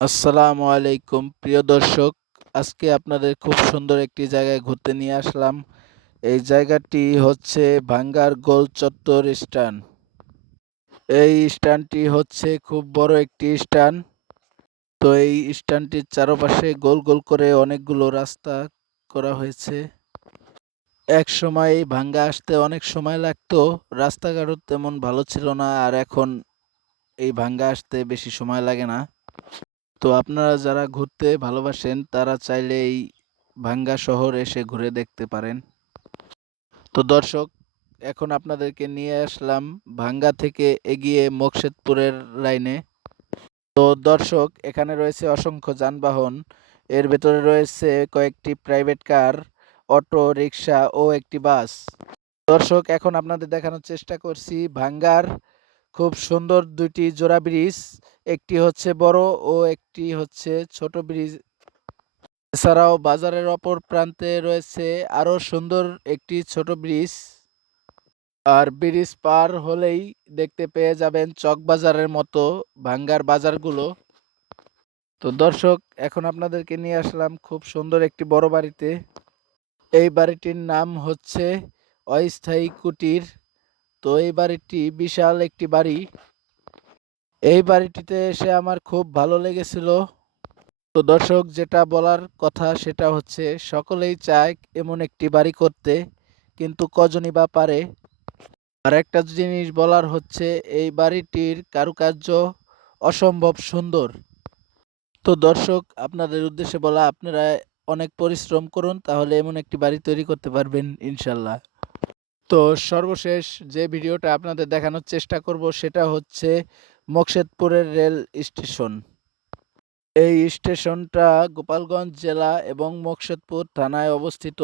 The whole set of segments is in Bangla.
আসসালামু আলাইকুম প্রিয় দর্শক। আজকে আপনাদের খুব সুন্দর একটি জায়গায় ঘুরতে নিয়ে আসলাম। এই জায়গাটি হচ্ছে ভাঙ্গার গোল চত্বর স্টান। এই স্টানটি হচ্ছে খুব বড় একটি স্টান। তো এই স্টানটির চারপাশে গোল গোল করে অনেকগুলো রাস্তা করা হয়েছে। একসময় এই ভাঙ্গা আসতে অনেক সময় লাগতো, রাস্তাঘাটও তেমন ভালো ছিল না, আর এখন এই ভাঙ্গা আসতে বেশি সময় লাগে না। তো আপনারা যারা ঘুরতে ভালোবাসেন তারা চাইলে এই ভাঙ্গা শহর এসে ঘুরে দেখতে পারেন। তো দর্শক, এখন আপনাদেরকে নিয়ে আসলাম ভাঙ্গা থেকে এগিয়ে মোকশেদপুরের লাইনে। তো দর্শক, এখানে রয়েছে অসংখ্য যানবাহন। এর ভেতরে রয়েছে কয়েকটি প্রাইভেট কার, অটো রিক্সা ও একটি বাস। দর্শক, এখন আপনাদের দেখানোর চেষ্টা করছি ভাঙ্গার খুব সুন্দর দুইটি জোড়া ব্রিজ। একটি হচ্ছে বড় ও একটি হচ্ছে ছোট ব্রিজ। এছাড়াও বাজারের অপর প্রান্তে রয়েছে আরো সুন্দর একটি ছোট ব্রিজ। আর ব্রিজ পার হলেই দেখতে পেয়ে যাবেন চকবাজারের মতো ভাঙ্গার বাজারগুলো। তো দর্শক, এখন আপনাদেরকে নিয়ে আসলাম খুব সুন্দর একটি বড় বাড়িতে। এই বাড়িটির নাম হচ্ছে অস্থায়ী কুটির। তো এই বাড়িটি বিশাল একটি বাড়ি। এই বাড়িটিতে এসে আমার খুব ভালো লেগেছিল। তো দর্শক, যেটা বলার কথা সেটা হচ্ছে সকলেই চায় এমন একটি বাড়ি করতে, কিন্তু কজনই বা পারে। আর একটা জিনিস বলার হচ্ছে এই বাড়িটির কারুকার্য অসম্ভব সুন্দর। তো দর্শক, আপনাদের উদ্দেশ্যে বলা, আপনারা অনেক পরিশ্রম করুন, তাহলে এমন একটি বাড়ি তৈরি করতে পারবেন ইনশাল্লাহ। তো সর্বশেষ যে ভিডিওটা আপনাদের দেখানোর চেষ্টা করব সেটা হচ্ছে মোকশেদপুরের রেল স্টেশন। এই স্টেশনটা গোপালগঞ্জ জেলা এবং মোকশেদপুর থানায় অবস্থিত।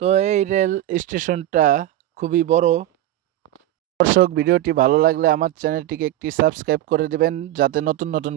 তো এই রেল স্টেশনটা খুবই বড়। দর্শক, ভিডিওটি ভালো লাগলে আমার চ্যানেলটিকে একটি সাবস্ক্রাইব করে দিবেন, যাতে নতুন নতুন